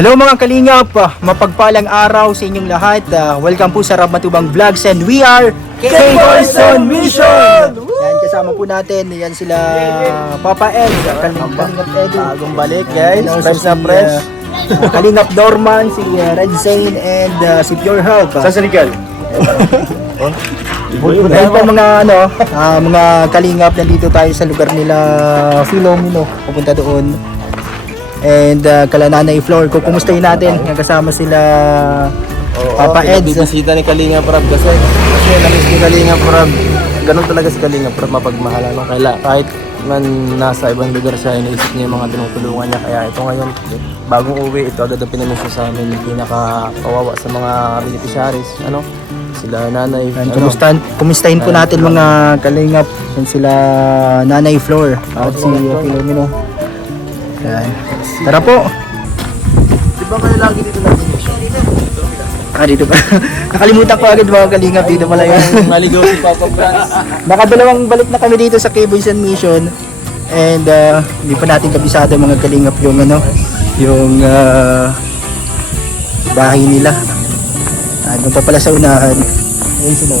Hello mga kalingap, mapagpalang araw sa inyong lahat. Welcome po sa Rab Matubang Vlogs and we are K-Boys on Mission! Yan, kasama po natin, yan sila Papa Ed, Kalingap Edu. Bagong balik guys, fresh na Si, fresh. Kalingap Norman, si Red Zane and si Pure Health. Saan si Rical? Dahil po mga kalingap, nandito tayo sa lugar nila Philomeno, pupunta doon. And kala Nanay Flor, kukumustahin natin, kasama sila Papa Ed. Bibisita ni Kalinga Prab kasi namiss ni Kalinga Prab. Ganun talaga si Kalinga Prab, mapagmahala nung kahit man nasa ibang lugar siya, iniisip niya yung mga tinutulungan niya. Kaya ito ngayon, bagong uwi, ito agad ang pinamiss sa amin, pinaka-kawawa sa mga beneficiaries, sila Nanay. Kumustahin po natin mga kalingap, yan sila Nanay Flor at si Philomeno. Yan. Tara po. Di ba kayo lagi dito natin? Dito pa. Nakalimutan ko agad mga kalingap, dito pala yun. Maligaw si Papa Franz. Nakadalawang balik na kami dito sa K-Boys on Mission. And hindi pa natin kabisado mga kalingap yung yung bahay nila. Doon pa pala sa unahan. Ayun sila.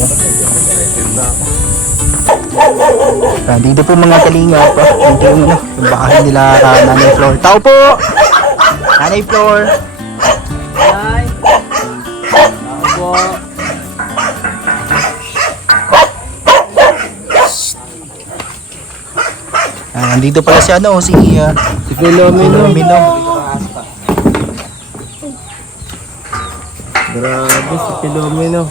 Dito po mga kalingap. Dito yung yung bahay nila Nanay Flor. Tao po! Nanay Flor! Hi! Ako. Nandito pala si Si Philomeno. Grabe si Philomeno.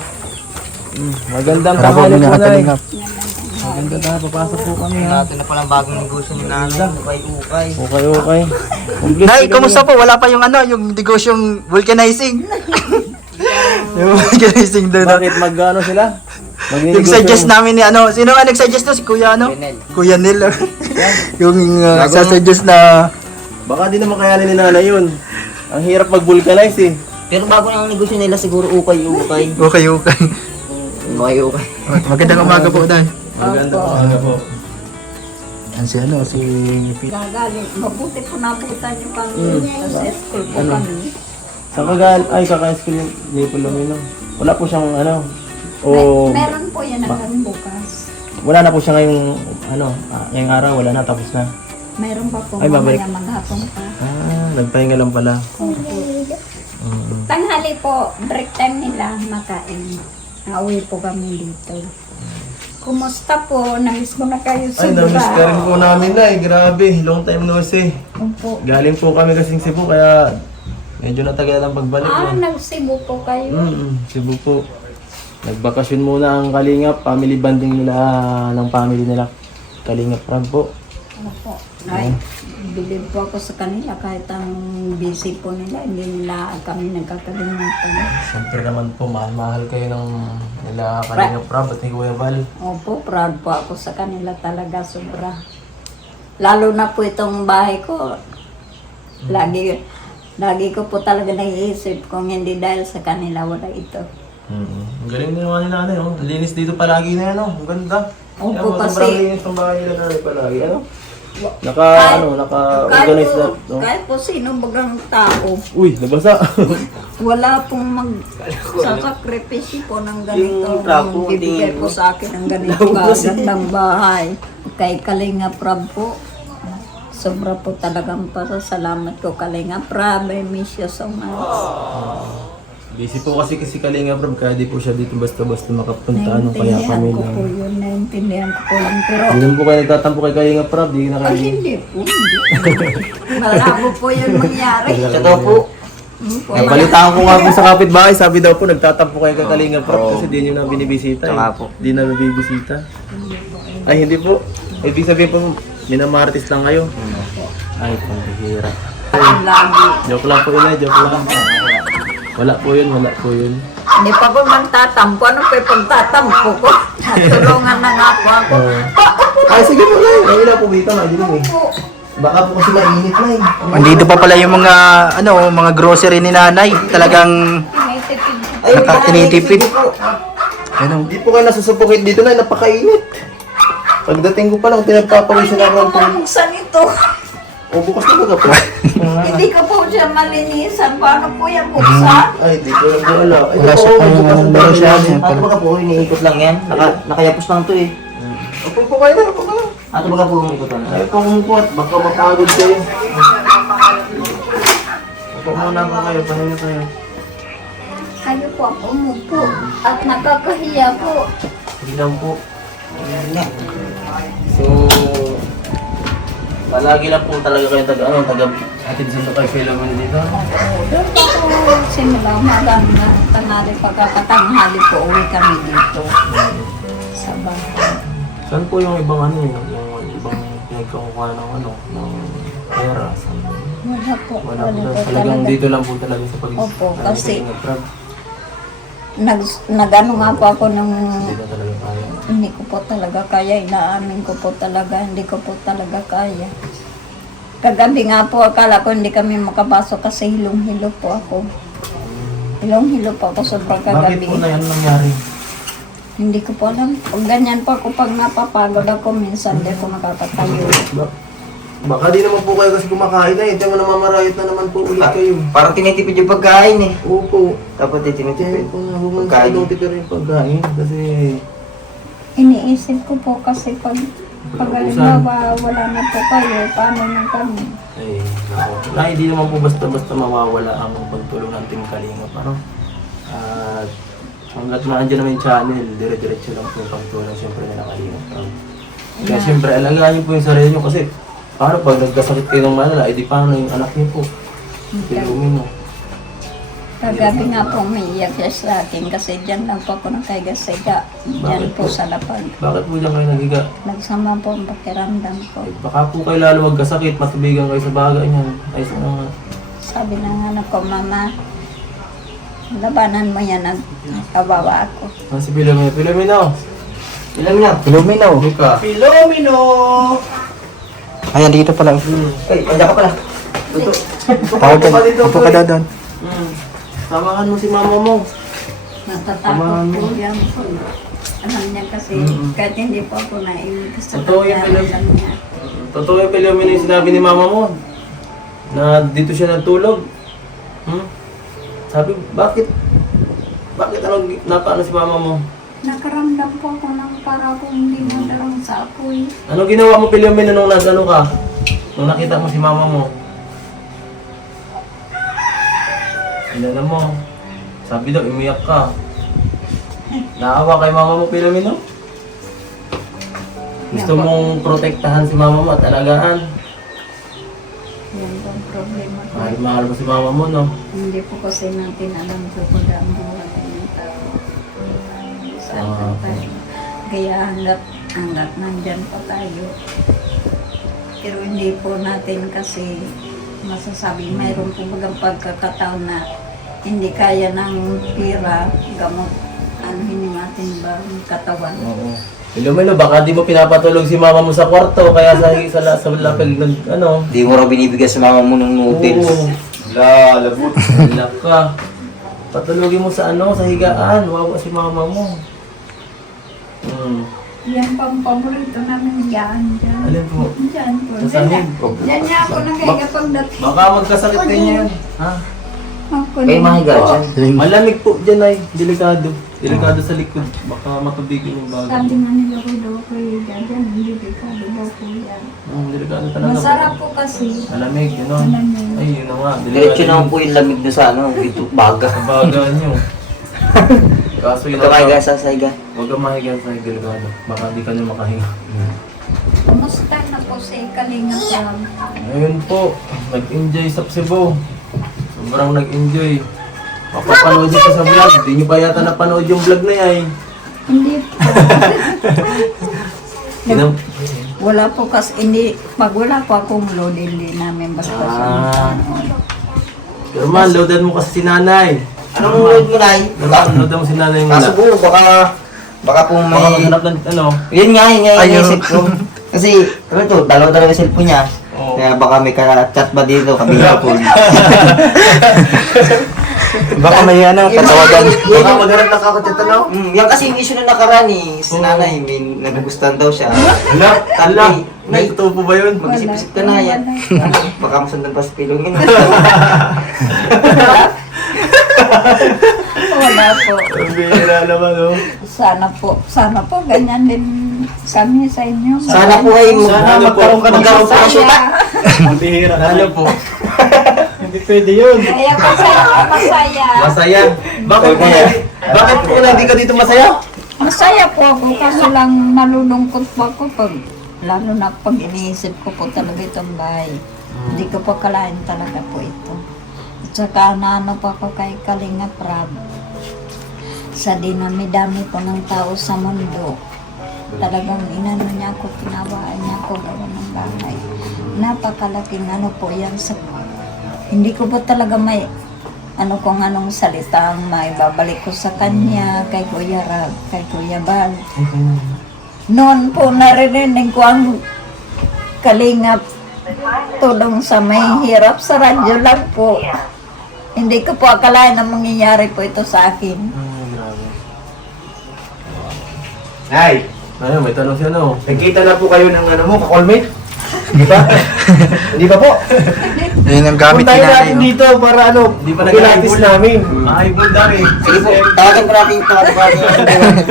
Magandang Tara po tanghali mga po, Nay. kalingap. Magandang tanghali, papasok po kami ha. Natin na palang bagong negosyo ni Nanay, ukay-ukay. Okay. Nay, kumusta po? Wala pa yung yung negosyong vulcanizing. Yung vulcanizing doon. Bakit mag-ano sila? Yung suggest namin ni sino nga nag-suggest to? Si Kuya Nel. Kuya Nel. Yung suggest na Baka di naman kayanin ni Nanay yun. Ang hirap mag-vulcanize eh. Pero bago yung negosyo nila siguro ukay-ukay. okay. Ukay-ukay. Magandang umaga po Dan. Maganda po. Yan si si Gagaling. Mabuti po nabutan yung kami. Sa school po kami. Saan ka kaka-school ni Philomeno? Wala po siyang Meron po yan hanggang bukas. wala na po siya ngayong ngayong araw, wala na, tapos na. Meron pa po Ay, babalik. mamaya maghapon pa. Nagpahinga lang pala. Tanghali po, break time nila makain. Nauwi po kami dito. Kumusta po? Namiss mo na kayo sa Ay, namiss ka rin po namin na grabe, long time no see. Opo. Galing po kami kasing Cebu, kaya medyo natagal ang pagbalik. Nagsibo po kayo. Cebu po. Nagbakasyon muna ang Kalingap, family banding nila ng family nila. Kalingap Prab po. Opo. Ay, bilib po ako sa kanila kahit ang busy po nila, hindi nila kami nagkakalimutan. Siyempre naman po, mahal kayo ng nila Kalingap Prab at ni Kuya Val. Opo, proud po ako sa kanila talaga, sobra. Lalo na po itong bahay ko, lagi ko po talaga naiisip kung hindi dahil sa kanila wala ito. Ang galing din naman ni Nanay, linis dito palagi na yan, ang ganda. Opo, Sobrang kasi linis ng bahay nila Nanay palagi, naka-organize na. kahit po sino bagang tao, Uy, nabasa. wala pong magsasakripisyo po ng ganito. Yung trapo, Bibigay po sa akin ng ganito kagandang bahay. Kay Kalinga Prab po. Sobra po talagang pasasalamat ko, Kalinga Prab. I miss you so much. Busy po kasi Kalinga Prab, kaya di po siya dito basta-basta makapunta. Kaya kami lang. Naintindihan ko po yun. Pero Hindi naman po kayo nagtatampo kay Kalinga Prab, di na ay, kayo. hindi po. Malabo po yun mangyari. Ito po. Nabalitaan ko nga po sa kapitbahay, sabi daw po nagtatampo kayo kay Kalinga Prab kasi di nyo na binibisita. Saka po. Di na nabibisita. Ay, hindi po. Ibig sabihin po, minamartis lang kayo. Ay, pambihira. Ang lagi. Joke lang po yun, joke lang. Wala po yun. Hindi pa ko magtatampo. Ano pa yung pagtatampo ko? Natulungan na nga po ako. Ay, sige po na. Ay, wala po dito, madilim eh. Baka po kasi mainit na eh. Andito pa pala yung mga mga grocery ni Nanay. Talagang tinitipid. Hindi po kayo nasusupukit dito na, napakainit. Pagdating ko pa lang, pinagpapawisan ako ng tubig. Buksan ito. O, bukas talaga po. Hindi ko po siya malinisan. Paano po yan buksan? Ay, di ko lang po alam. Ay, Wala di siya po, pang bukas ang meron siya. dami. Ato baga po, iniikot lang yan. Nakayapos lang to eh. Opo po kayo na, opo kayo. Ato baga po, iniikot lang. Ay, pangungkot. Baka mapagod kayo. Opo muna po kayo, pahinga kayo. Kayo po ang umupo at nakakahiya po. Hindi lang po. So, palagi lang po talaga kayo taga-atid sa kay Philomena dito. Doon pa po simula umagang tanghali pagkakatanghali po uwi kami dito sa bahay. Saan po yung ibang yung ibang pinagkakuha ng pera? Wala po. Wala po. po Talagang talaga. dito lang po talaga sa pag- Opo, kasi- Nag-trap. Nag-ano nga po ako nung Hindi na talaga kaya. hindi ko po talaga kaya. Inaamin ko po talaga. Hindi ko po talaga kaya. Kagabi nga po akala ko hindi kami makapasok kasi hilong-hilo po ako. Hilong-hilo po ako sobrang Bakit kagabi. po na yan nangyari? Hindi ko po alam. Pag ganyan po ako, pag napapagod ako, minsan hindi ako makakatayo. Baka di naman po kayo kasi kumakain na eh. Diyan mo namamarayot na naman po ulit kayo. Parang tinitipid yung pagkain eh. Opo. Dapat Kaya tinitipid. kung humansado pero yung pagkain kasi Iniisip ko po kasi pag halimbawa wala na po kayo, paano na kami? ay nako. Na hindi naman po basta-basta mawawala ang pagtulong ng Team Kalinga. Parang at hanggat naandyan naman yung channel, dire-diretso lang po yung pagtulong siyempre na Kalinga. Kaya siyempre alagaan niyo po yung sarili niyo kasi paano pag nagkasakit kayo ng malala, di paano yung anak niyo po? Philomena. Kagabi nga po umiiyak siya sa akin kasi dyan lang po ako nakaiga-siga. Dyan po sa lapag. Bakit po dyan kayo nagiga? Nagsama po ang pakiramdam ko. Eh, baka po kayo lalo magkasakit, matubigan kayo sa bagay niyan. Ay sa mga... Sabi ng anak ko, Mama, labanan mo yan at kawawa ako. Si Philomena. Philomena! Philomena. Philomena. Mika! Philomena! Ayan, dito pala. Ay, andyan ka pala. Tuto. Tawag ka. Upo ka dadan. Samahan mo si mama mo. Natatakot po yan po. Alam niya kasi kahit hindi po ako naiwi kasi Totoo yan, Philom. alam niya. Totoo yung Philomena yung sinabi ni mama mo. Na dito siya natulog. Sabi, bakit? Bakit anong napaano si mama mo? Nakaramdam po ako ng para akong hindi madalang sa apoy. Anong ginawa mo Philomena nung nagano ka? Nung nakita mo si mama mo? Inano mo? Sabi daw, umiyak ka. Naawa kay mama mo Philomena? Gusto mong protektahan si mama mo at alagaan? Yan po ang problema ko. Mahal mo si mama mo, no? Hindi po kasi natin alam po pag ang buhay ng tao. Saan pa tayo. Kaya hanggat nandyan pa tayo. Pero hindi po natin kasi masasabi, mayroon po bagang pagkakataon na hindi kaya ng pira, gamot, anuhin yung ating katawan. Oo. Philomena, baka di mo pinapatulog si mama mo sa kwarto, kaya sa lapag ano. Di mo raw binibigyan sa mama mo ng noodles. Oo. Labot. Hilak ka. Patulogin mo sa sa higaan. Wawa si mama mo. Yan pa ang paborito namin higaan dyan. Alin po? Dyan po. Sa sahig. Dyan niya ako naghiga pagdating. Baka magkasakit kayo yan. Ha? Ako Kayo mahiga dyan. Malamig po dyan ay. Delikado. Delikado sa likod. Baka matubigin yung bago. sabi nga nila ko daw ko higa dyan. Hindi delikado daw po yan. Delikado talaga. Masarap po kasi. Malamig, gano'n. Malamig. Ay, yun na nga. Diretso naman po yung lamig na sa dito, baga. Sa baga nyo. Kaso yun Ito mahiga sa saiga. Huwag kang mahiga sa delikado. Baka di ka nyo makahinga. Kumusta na po si Kalinga Pram? Ayun po, nag-enjoy sa Cebu. Sobrang nag-enjoy. Mapapanood ko sa vlog. Hindi nyo pa yata napanood yung vlog na yan. Hindi po. Inam- Wala po kasi, hindi, pag wala po akong load, hindi namin basta Pero man, loadan mo kasi si nanay. Anong load mo, Nay? Loadan mo si nanay mo Kaso na. po, baka po Baka may... maghanap ng Yun nga, yung Ayun. inisip ko. Kasi, ano to, dalawa-dalawa yung cellphone niya. Oo. Kaya baka may ka-chat ba dito, kabila po. Baka may tatawagan. Baka maghanap na kakachat ano? Yan kasi yung issue na nakaraan eh. Si nanay, may nagugustuhan daw siya. Ala, may totoo po ba yun? Mag-isip-isip ka na yan. Baka masundan pa sa pilungin. Wala po. Ang bihira naman, oh. Sana po, ganyan din kami sa inyo. Sana po ay Sana magkaroon ka ng shoota. Ang bihira. Ano po? Hindi pwede yun. Kaya masaya. Masaya. Bakit po hindi ka dito masaya? Masaya po ako kasi lang malulungkot po ako lalo na pag iniisip ko po talaga itong bahay. Hindi ko po kalain talaga po ito. At saka naano pa ako kay Kalinga Prab. Sa dinami-dami po ng tao sa mundo. Talagang inano niya ako, tinawaan niya ako gawa ng bahay. Napakalaking ano po yan sa... Hindi ko po talaga may kung anong salita ang may babalik ko sa kanya, kay Kuya Rab, kay Kuya Bal. Noon po narinig ko ang Kalingap tulong sa may hirap sa radyo lang po. Hindi ko po akalain na mangyayari po ito sa akin. Nay! Ano, may tanong siya, no? Nagkita na po kayo ng ano mo, ka-callmate? Di ba? Hindi pa po? Yun ang gamit ni Puntahin nanay. natin dito para ano, di pa nag-practice namin. Mahaibol dami. Sige po, tawagin po natin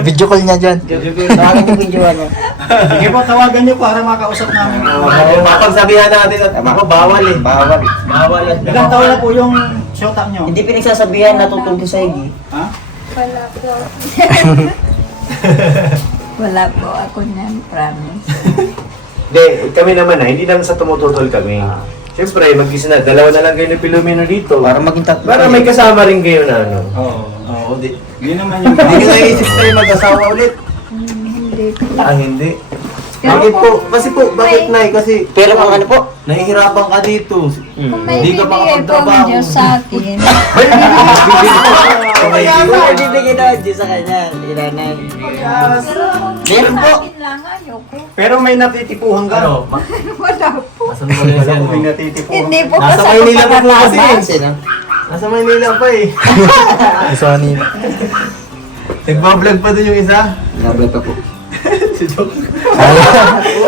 Video call niya dyan. Tawagin po yung video niya. Sige po, tawagan niyo para makausap namin. Mapagsabihan natin at ako bawal eh. Bawal. Bawal at Ilang taon na po yung shota niyo? Hindi pinagsasabihan natutulog sa igi. Ha? Wala po. Wala po ako niyan, promise. Hindi, kami naman hindi naman sa tumututol kami. Siyempre, mag-isa na, dalawa na lang kayo ni Pilomeno dito. Para maging tatlo. Para may kasama rin kayo na ano. Oo, di. Yun naman yung... Hindi nyo naisip kayo mag-asawa ulit. Hindi po. Hindi. Bakit po? Kasi po, bakit Nay? Kasi Pero kung ano po? nahihirapan ka dito. Kung may Hindi ka bibigay po ang makapagtrabaho. Diyos sa akin, Bibigyan na Diyos sa kanya. Ilanay. Meron po. sa akin lang ayoko. Pero may natitipuhan ka. Ano? Wala po. Nasaan mo na yan? May natitipuhan. Hindi po Nasa kasi Maynila ako pa po kasi. paglalabas. Sino? Nasa Maynila pa eh. Sony. Nagbablog pa dun yung isa. Nablog pa po. Si Dr.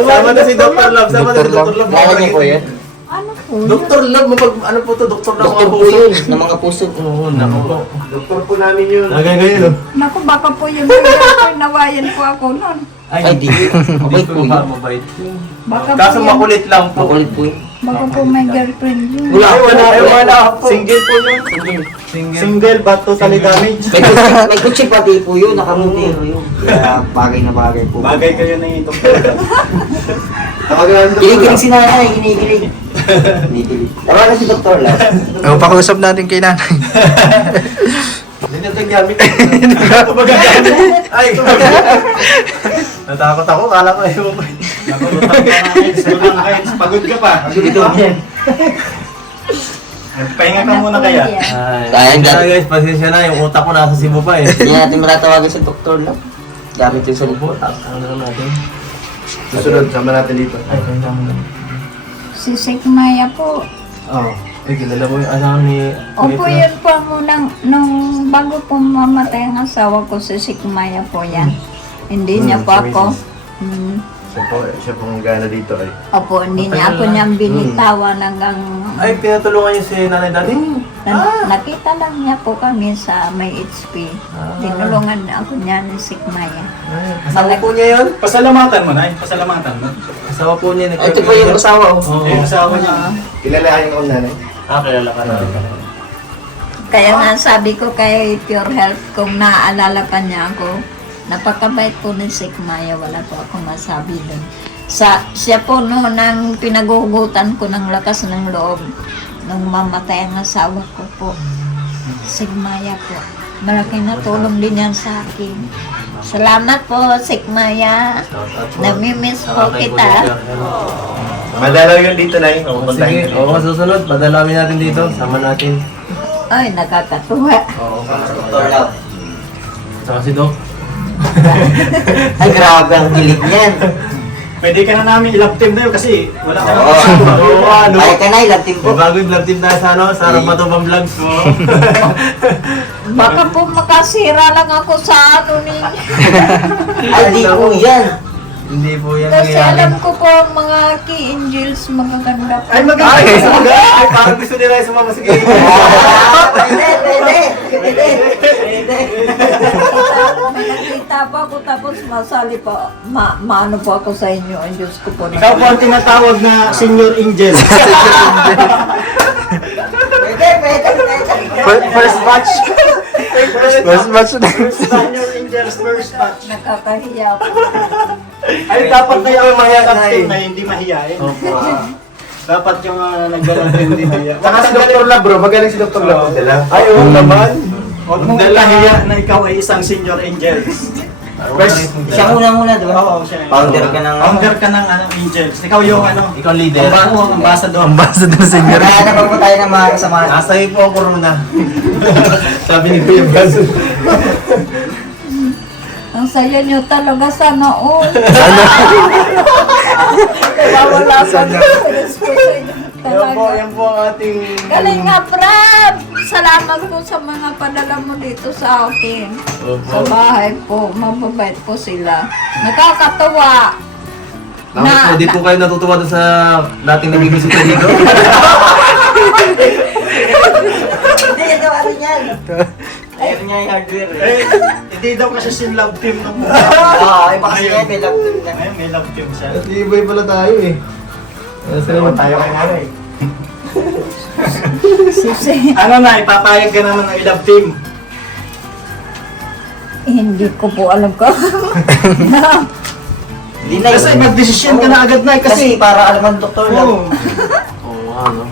Sama na si Dr. Love. Sama na si Dr. Love. Lala niyo po yun? Ano po? Dr. Love, ano po to? Dr. Love Doktor mga po puso. yun. Ng mga puso. Oo, naku po. Doktor po namin yun. Ganyan oh. Naku, baka po yung girlfriend nawayan po ako nun. Ay, di. Mabait po yun. Mabait. Baka Kaso po, makulit lang po. Makulit po yun. baka po may girlfriend yun. Wala po na. Wala po. Single po yun. Single. Single but totally damaged. May kutsi pati po yun. Nakamuntero yun. Kaya bagay na bagay po. Bagay kayo ng itong Kinikilig si nanay. Kinikilig. Kinikilig. Tawagan si Dr. Love. Pakiusap natin kay nanay. Hindi na ito gamit. Ay! Natakot ako. Kala ko ayaw ko. Pagod ka pa. Dito. Pahinga ka muna kaya. Ayan, Kaya guys, pasensya na. Yung utak ko nasa Cebu pa eh. Hindi natin matatawagan si Dr. Love. Gamit yung sa Cebu, ano na natin? Susunod, sama natin dito. Ay, kaya naman. Si Sikmaya po. Oo. Ay, kilala mo yung anak ni... Opo, yun po ang unang, nung bago po mamatay ang asawa ko, si Sikmaya po yan. Hindi niya po si ako. Siya pong gana dito ay. Opo, hindi niya ako niyang binitawan hanggang Ay, tinutulungan niyo si nanay dati? nakita lang niya po kami sa may HP. Tinulungan ako niya ni Sikmaya. Asawa po niya yun? Pasalamatan mo, Nay. Pasalamatan mo. Asawa po niya. Ito po yung asawa. Oo. Yung asawa niya. Kilala yung nanay? Kilala ka na. Kaya nga sabi ko kay Pure Health, kung naaalala pa niya ako, napakabait po ni Sikmaya, wala po akong masabi doon. Siya po noon ang pinagugutan ko ng lakas ng loob nung mamatay ang asawa ko po. Sikmaya po. Malaking natulong din yan sa akin. Salamat po, Sikmaya. Namimiss po kita. Madalaw yun dito, Nay. Sige, oo, susunod. Madalawin natin dito. Sama natin. Ay, nakakatuwa. Oo, Dr. Love. Saka si Doc. Ay, grabe ang gilig niyan. Pwede ka na namin i-love team na yun kasi wala ka na. Oo, ano? Ay ka na, ilang team po. Bago yung vlog team tayo sa ano, sa Ramatobang Vlogs. Baka po makasira lang ako sa ano ninyo. Ay, di po yan. Hindi po yan Kasi nangyayari. alam ko po ang mga key angels magaganda po. Ay, maganda. Ay, parang gusto nila yung sumama sa game. Pwede. May nakita pa ako tapos masali pa, maano po ako sa inyo. Ang Diyos ko po. Ikaw po ang tinatawag na Senior Angel. First batch. First batch na. Senior Angels first batch. Nakakahiya po. Ay, dapat kayo ang mahiyakap team na hindi mahiyain. Dapat yung nagdala rin hindi mahiya. Saka si Dr. Lab bro, magaling si Dr. Lab sila. Ay, oo naman. Huwag mong kahiya na ikaw ay isang Senior Angels. First, Siya muna, di ba? Oo, siya. Founder ka ng- Founder ka ng Angels. Ikaw yung Ikaw leader. ambassador. Ambassador senior. Kaya na po tayo ng mga kasama. Nasa iyo po ang corona. Sabi ni Kuya Bas. Ang saya nyo talaga sana all. Kaya wala pa talaga. Yan po ang ating... Galing nga, Brad! Salamat po sa mga padala mo dito sa akin. Sa bahay po, mababait po sila. Nakakatawa. Bakit po, di po kayo natutuwa doon sa dating nag-ibisita dito? Hindi, ito ano yan? Ayun niya yung hardware eh. Eh, hindi daw kasi sin love team nung Oo, ay baka siya may love team na. Ngayon may love team siya. At ibay pala tayo eh. Salamat tayo kay nanay. Sisi. Ano na, ipapayag ka naman ng i-love team. Hindi ko po alam ko. Hindi na Kasi mag-desisyon ka na agad na Kasi para alam ang doktor lang. Oo. Oo, ano?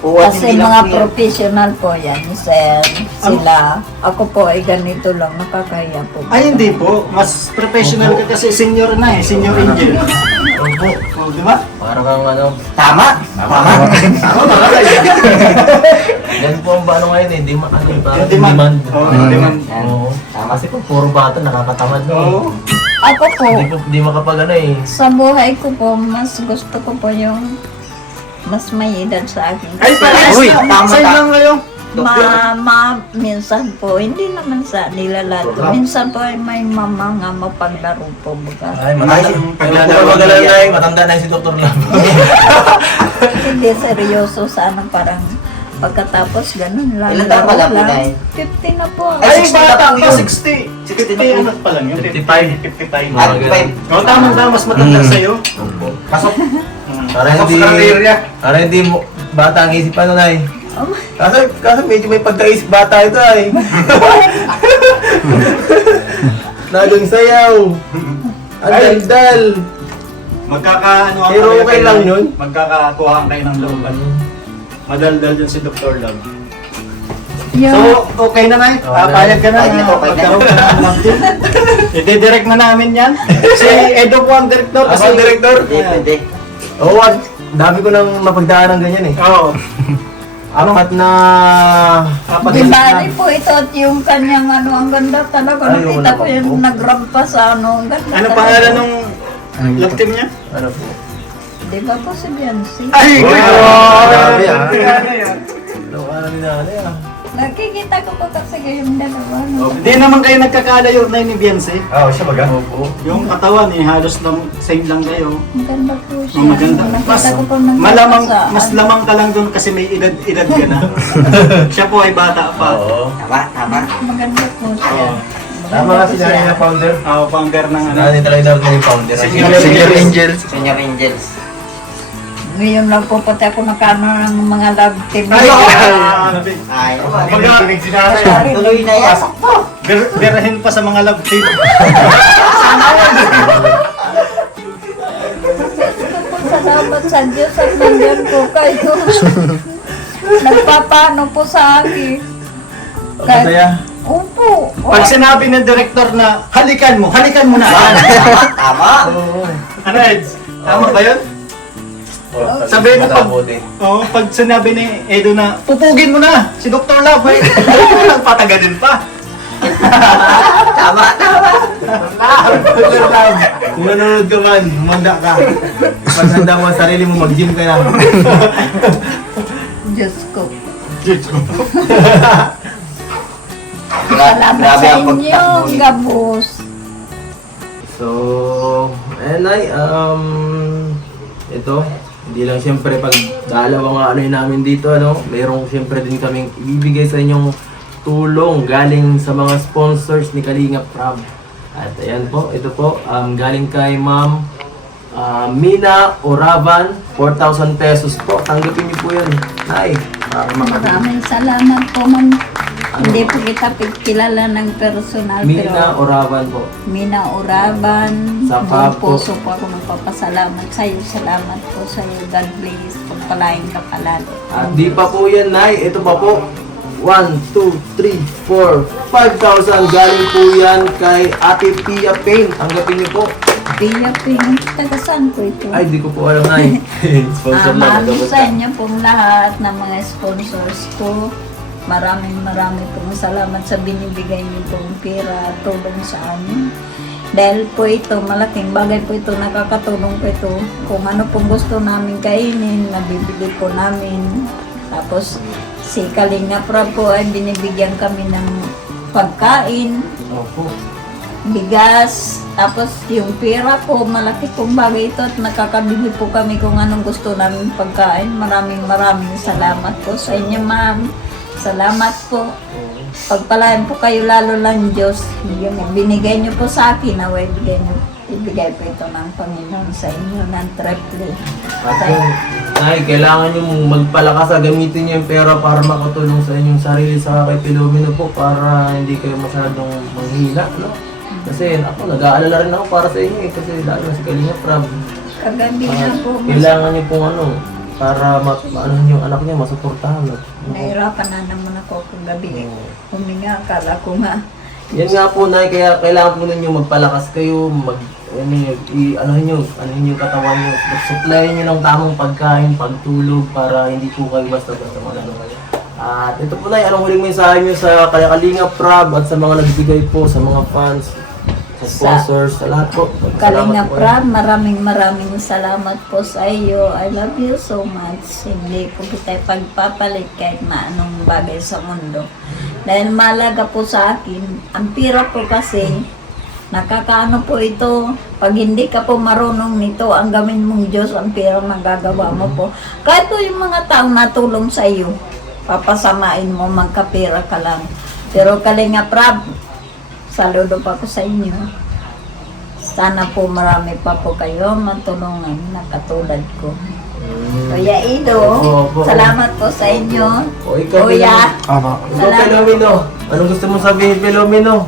Kasi mga professional po yan, sir. Sila. Ako po ay ganito lang, nakakahiya po. Ay hindi po, mas professional ka kasi senior na eh, senior angel. Opo. Oh, di ba? Parang kang ano... Tama. Tama talaga. Yan po ang ano ngayon eh, ano yung parang Yung demand. demand. Oo, yung demand. Yan. Oo. Kasi po, puro bata nakakatamad no. Oo. Ako po, Hindi makapag ano eh. sa buhay ko po, mas gusto ko po yung mas may edad sa akin. Ay, parehas Uy, na. tama, Sa'yo tama. lang kayo. Minsan po, hindi naman sa nilalato. Minsan po ay may mama nga mapaglaro po baga. Ay, matanda. Paglalaro na eh, matanda na si Dr. Lab. Hindi seryoso sana parang pagkatapos ganun lang. Ilan taon pala po, lang. Nay? 50 na po. Ay, 60 bata na po pa, yun. 60. 60 na 50 po. ano pa lang yun? 55. 55. At Mga 5. Oo, tama, mas matanda sa'yo. Pasok. Para Pasok hindi, sa area. para hindi mo, bata ang isip ano na eh. Oh, Kaso medyo may pagkaisip bata ito ay. Lagang sayaw. Ang daldal. Magkakaano ang Pero kayo okay lang kayo- yun. Magkakakuhaan kayo ng looban. Madaldal yun si Dr. Love. yeah. So, okay na na eh. Papayag ka na. Okay na, okay na. Magkaroon ka na ng love team. I-direct na namin yan. Si Edo po ang director. Ako ang director? Pwede. Oo, wag. Dami ko nang mapagdaan ng ganyan eh. Oo. Apat na... Apat Di na- bali po ito at yung kanyang ano, ang ganda talaga. Ay, Nakita wala ko pa yung po. nagrampa sa ano. Ang ganda Ano talaga. pangalan nung love team niya? Ano po? Di ba po si Beyonce? Ay, Oh, grabe, ah. Grabe yan. Ano ka na ni nanay ah? Nakikita ko po kasi kayong dalawa. No? Hindi naman kayo nagkakalayo na ni Beyonce. Oo, siya baga? Opo. Yung katawan eh, halos lang, same lang kayo. Ang ganda po siya. Oh, maganda. Mas, Nakita ko po ng malamang, sa- mas lamang ka lang doon kasi may edad ka na. Siya po ay bata pa. Oo. Tama. Maganda po siya. Oo. Tama nga si nanay na founder. Founder ng ano. Nanay talaga dapat na yung founder. Senior Angels. Senior Angels. Ngayon lang po pati ako nakano ng mga love team. Ay, Ay, Kinig si nanay. tuloy na yan. Birahin pa sa mga love team. Salamat sa Diyos at nandyan po kayo. Nagpapano po sa akin. Masaya. Opo. Pag sinabi ng director na halikan mo na. Tama. Ano Eds? Tama ba yun? Sabihin mo pag, pag sinabi ni Edo na pupugin mo na si Dr. Love ay nagpatagalin pa. Tama. Dr. Love. Kung nanonood ka man, humanda ka. Paghanda mo ang sarili mo, mag-gym ka na. Diyos ko. Diyos ko. Salamat Grabe sa ang inyo, pagtakbo. Gabos. So, Nay, ito, hindi lang siyempre pag dalawang ano yun namin dito, ano, mayroong siyempre din kaming ibibigay sa inyong tulong galing sa mga sponsors ni Kalinga Prab. At ayan po, ito po, galing kay Ma'am Mina Oravan, 4,000 pesos po. Tanggapin niyo po yun, Nay. Maraming salamat po, ma'am. Hindi po kita kilala ng personal, Mina pero Oravan po. Mina Uraban, Saka buong puso po ako magpapasalamat sa iyo. Salamat po sa iyo. God bless. Pagpalain ka palalo. At di pa po yan, Nay. Ito pa po. 1, 2, 3, 4, 5,000. Galing po yan kay Ate Pia Payne. Tanggapin niyo po. Pia Ping, taga saan po ito? Ay, di ko po alam, Nay. Sponsor lang. Mahal sa inyo pong lahat ng mga sponsors ko. Maraming pong salamat sa binibigay niyo pong pera at tulong sa amin. Dahil po ito, malaking bagay po ito, nakakatulong po ito. Kung ano pong gusto namin kainin, nabibili po namin. Tapos si Kalinga Prab po ay binibigyan kami ng pagkain, Opo. bigas, tapos yung pera po, malaki pong bagay ito at nakakabili po kami kung anong gusto namin pagkain. Maraming salamat po sa inyo, ma'am. Salamat po. Pagpalain po kayo lalo lang, Diyos. Yung binigay niyo po sa akin, naway ibigay po ito ng Panginoon sa inyo ng triple. At yun, Nay, kailangan nyo magpalakas sa gamitin nyo yung pera para makatulong sa inyong sarili sa kay Pilomino po para hindi kayo masyadong manghila, no? Kasi ako, nag-aalala rin ako para sa inyo eh, kasi lalo na si Kalinga Prab. Kagabi na po, Kailangan nyo pong ano, para ano yung anak niya, masuportahan. No? nahirapan na naman ako kagabi. Huminga, akala ko nga. Yan nga po, Nay, kaya kailangan po ninyo magpalakas kayo, ano yung katawan nyo, supplyan nyo ng tamang pagkain, pagtulog, para hindi po kayo basta-basta malalo. At ito po, Nay, anong huling mensahe nyo sa Kalinga Prab at sa mga nagbigay po, sa mga fans, sa sponsors, sa lahat po. Kalinga po, Prab, maraming salamat po sa iyo. I love you so much. Hindi ko kita pagpapalit kahit maanong bagay sa mundo. Dahil malaga po sa akin, ang pira po kasi, nakakaano po ito, pag hindi ka po marunong nito, ang gamin mong Diyos, ang pira magagawa mo po. Kahit po yung mga taong natulong sa iyo, papasamain mo, magkapira ka lang. Pero Kalinga Prab, saludo pa ko sa inyo. Sana po marami pa po kayo matulungan na katulad ko. Kuya Ido, Opo. salamat po sa inyo. O, ikaw, Kuya, Ama. Ikaw, Pilomino, anong gusto mong sabihin, Pilomino?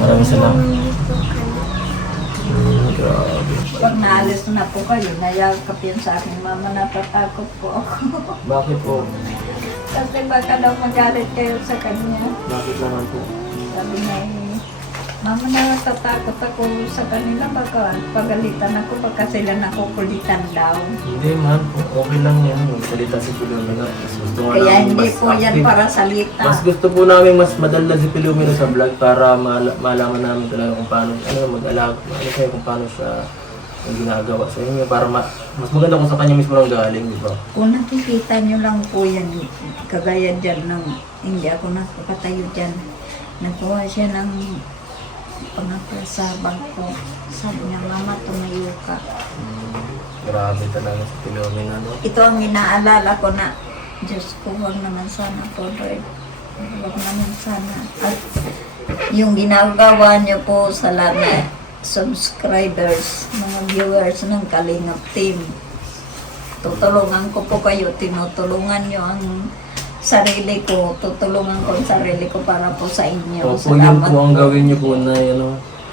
Maraming salamat. Grabe. pag naalis na po kayo, nayakap yan sa akin, mama, natatakot po ako. Bakit po? Kasi baka daw magalit kayo sa kanya. Bakit naman po? Sabi niya, mama, natatakot ako sa kanila, baka pagalitan ako, baka sila nakukulitan daw. Hindi man, okay lang yan. Salita si Pilomino. Mas gusto nga Kaya namin hindi mas po yan active. para salita. Mas gusto po namin mas madala si Pilomino sa vlog para malaman namin talaga kung paano, mag-alaga, kung paano siya yung ginagawa sa inyo para mas maganda kung sa kanya mismo lang galing, di ba? Kung nakikita nyo lang po yan, kagaya dyan ng, hindi ako nakakatayo dyan. Nakuha siya ng pangako sa bangko. Sabi niya, mama, tumayo ka. Grabe talaga si Pilomino, no? Ito ang inaalala ko na, Diyos ko, huwag naman sana po, Lord. Huwag naman sana. At yung ginagawa niyo po sa lahat na subscribers, mga viewers ng Kalingap Team, tutulungan ko po kayo, tinutulungan niyo ang sarili ko, tutulungan ko ang sarili ko para po sa inyo. Opo, yun po ang gawin niyo po na,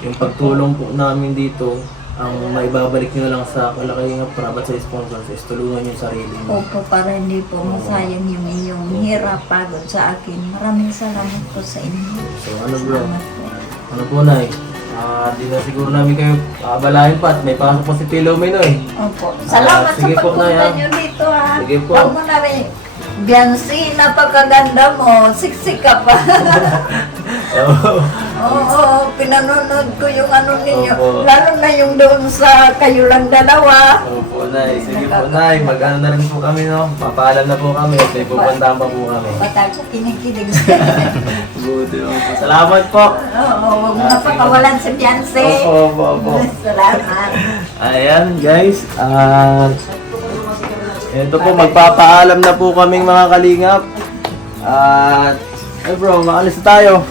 yung pagtulong po namin dito, ang maibabalik niyo lang sa Kalingap Prab at sa sponsors is tulungan yung sarili niyo. Opo, para hindi po masayang yung inyong hirap, pagod sa akin. Maraming salamat po sa inyo. So ano bro? Salamat po. Ano po, Nay? Di na siguro namin kayo abalahin pa at may pasok po si Pilomino eh. Opo. Salamat sa sige po, Nay, pagpunta nyo dito, ha. Sige po. Huwag mo na rin. Biancy, napakaganda mo. Siksik ka pa. Oo, pinanonood ko yung ano ninyo. Opo. Lalo na yung doon sa kayo lang dalawa. Opo, Nay. Sige po, Nay. Mag-ano na rin po kami, no? Papaalam na po kami at may pupuntahan pa po kami. Ba't ako kinikilig? Buti po. Salamat po. Oo, huwag mo na pakawalan si Beyonce. Opo. Salamat. Ayan, guys. Ito po, magpapaalam na po kaming mga kalingap. At, bro, maalis na tayo.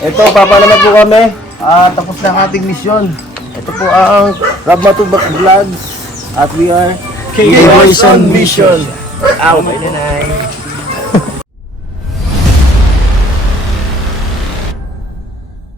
Ito, papaalam na po kami. Tapos na ang ating misyon. Ito po ang Rob Matubak Vlogs. At we are K-Boys on Mission. Out. Bye, Nanay.